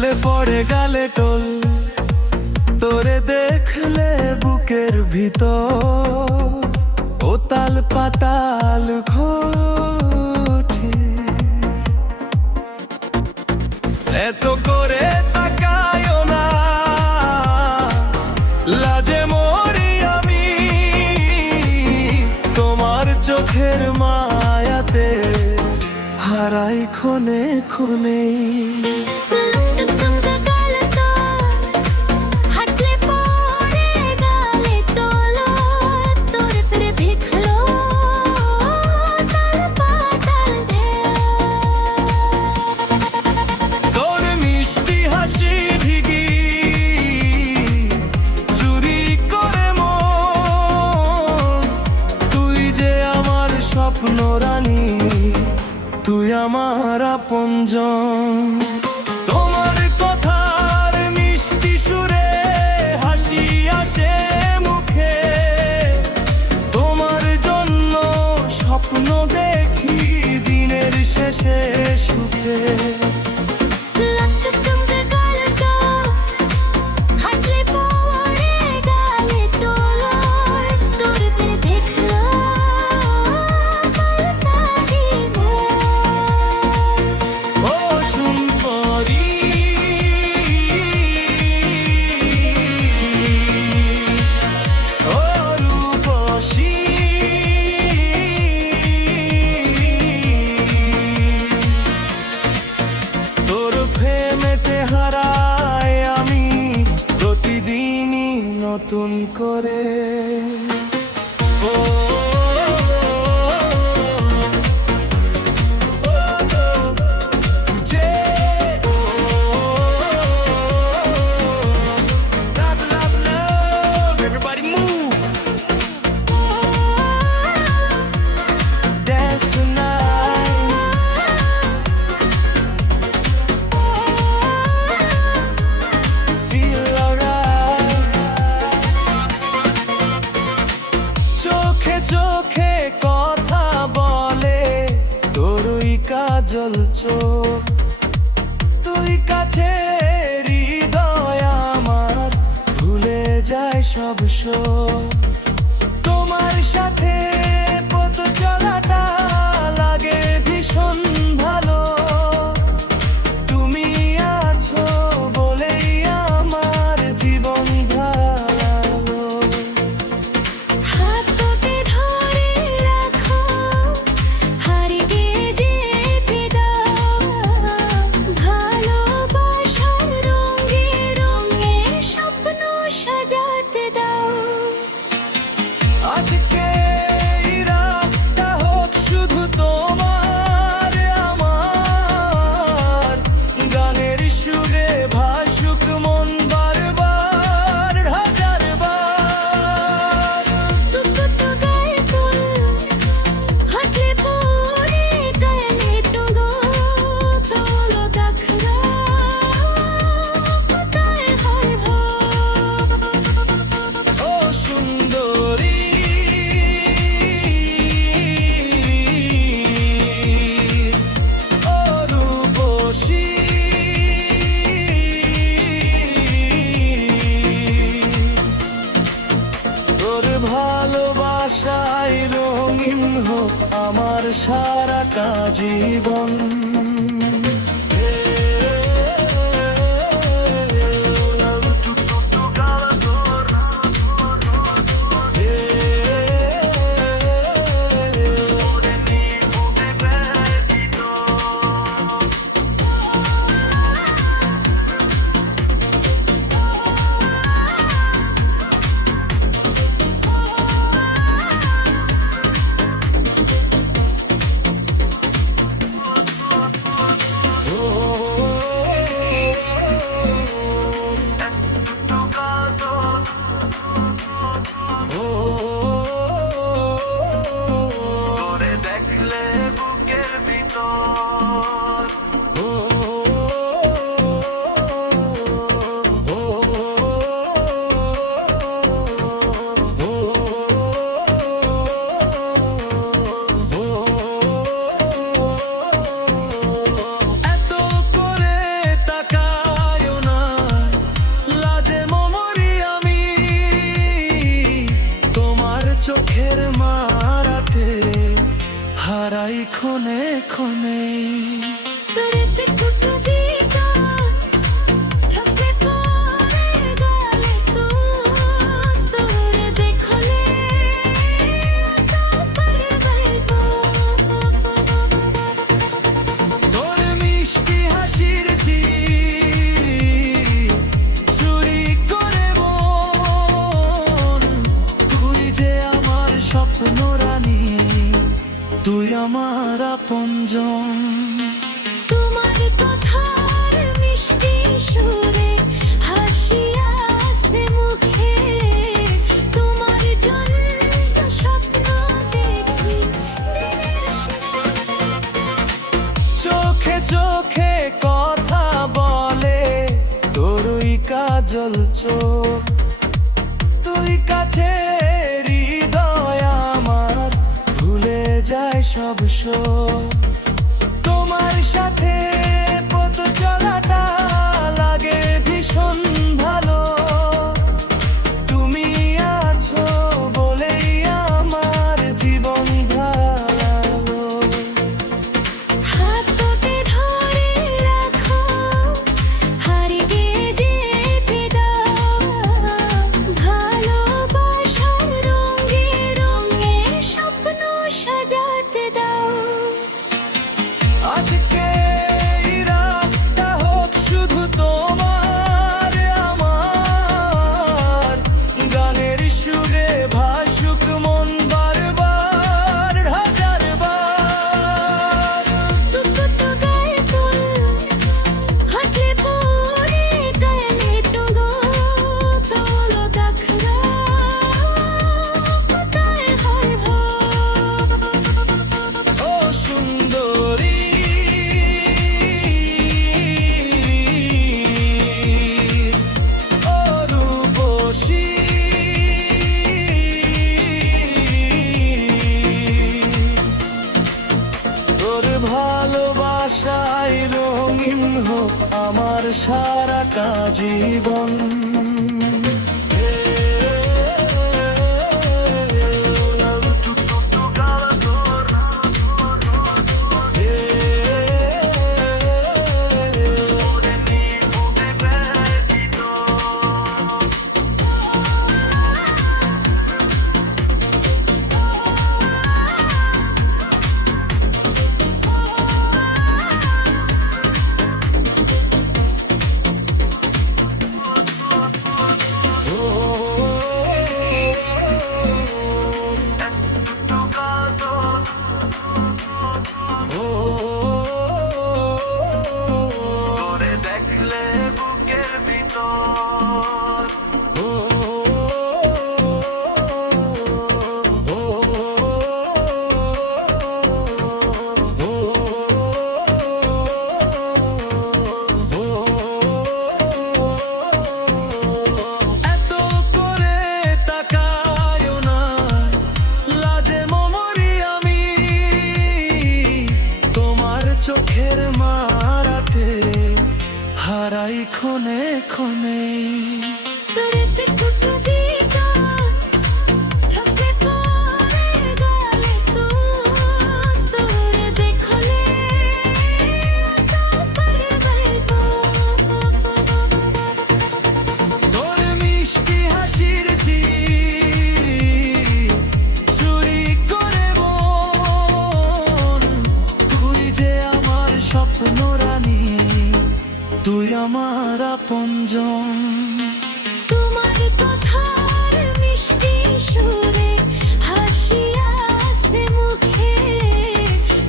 হাসলে পড়ে গালে টোল, তোরে দেখলে বুকের ভিতর ওতাল পাতাল ঘটে। এত করে তাকায়ও না, লাজে মরি আমি তোমার চোখের মায়াতে, হারাই ক্ষণে ক্ষণেই। স্বপ্ন রানী তুই আমার আপনজন, তোমার কথার মিষ্টি সুরে হাসি আসে মুখে, তোমার জন্য স্বপ্ন দেখি দিনের শেষে সুখে। নতুন করে চোখে কথা বলে তোরই কাজল চোখ, তুই কাছে হৃদয় আমার ভুলে যায় সব শোক। তোমার সাথে পথ চলাটা লাগে ভীষণ ভালো, তুমি আছো বলেই আমার জীবন ভালো। আজকে রাতটা হোক শুধু তোমার আমার, গানের সুরে ভাসুক মন বারবার হাজার বার। ও সুন্দরী তোর ভালোবাসায় রঙিন হোক আমার সারাটা জীবন। ক্ষণে। তুই আমার আপনজন। তোমার কথার মিষ্টি সুরে হাসি আসে মুখে, তোমার জন্য স্বপ্ন দেখি দিনের চোখে চোখে কথা বলে তোরই কাজল চোখ, তুই কাছে হৃদয় আমার ভুলে যায় সব শোক। তোমার সাথে পথ চলাটা লাগে ভীষণ ভালো, তুমি আছো বলেই আমার জীবন ভালো। হাত তোকে ধরে রাখো, হারিয়ে যেতে দাও, ভালোবাসার রঙে রঙে স্বপ্ন সাজাতে দাও। আজকে এই রাতটা হোক শুধু তোমার আমার, গানের সুরে ভাসুক মন বারবার হাজার বার। টুকটুক গায়ে ফুল হাঁটলে পরে গায়ে টুগো তোলো দেখরা কোথায় হার ও সুন্দরী ও রূপসী, তোর ভালোবাসায় রঙিন হোক আমার সারাটা জীবন। তোরে দেখলে বুকের ভিতর এত করে তাকায়ও না, লাজে মমরি আমি তোমার চোখের মারাতে হারাই ক্ষণে ক্ষণে। তোরে চিকুটুকি গান রকে পরে গলে তোরে দেখলে তা পারে বাইবো। তোর মিষ্টি হাসির তীর চুরি করে মন, তুই যে আমার স্বপ্ন রানী, তুই আমার আপনজন। তোমার কথার মিষ্টি সুরে হাসি আসে মুখে,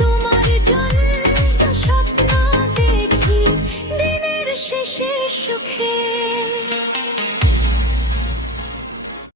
তোমার জন্য স্বপ্ন দেখি দিনের শেষে সুখে।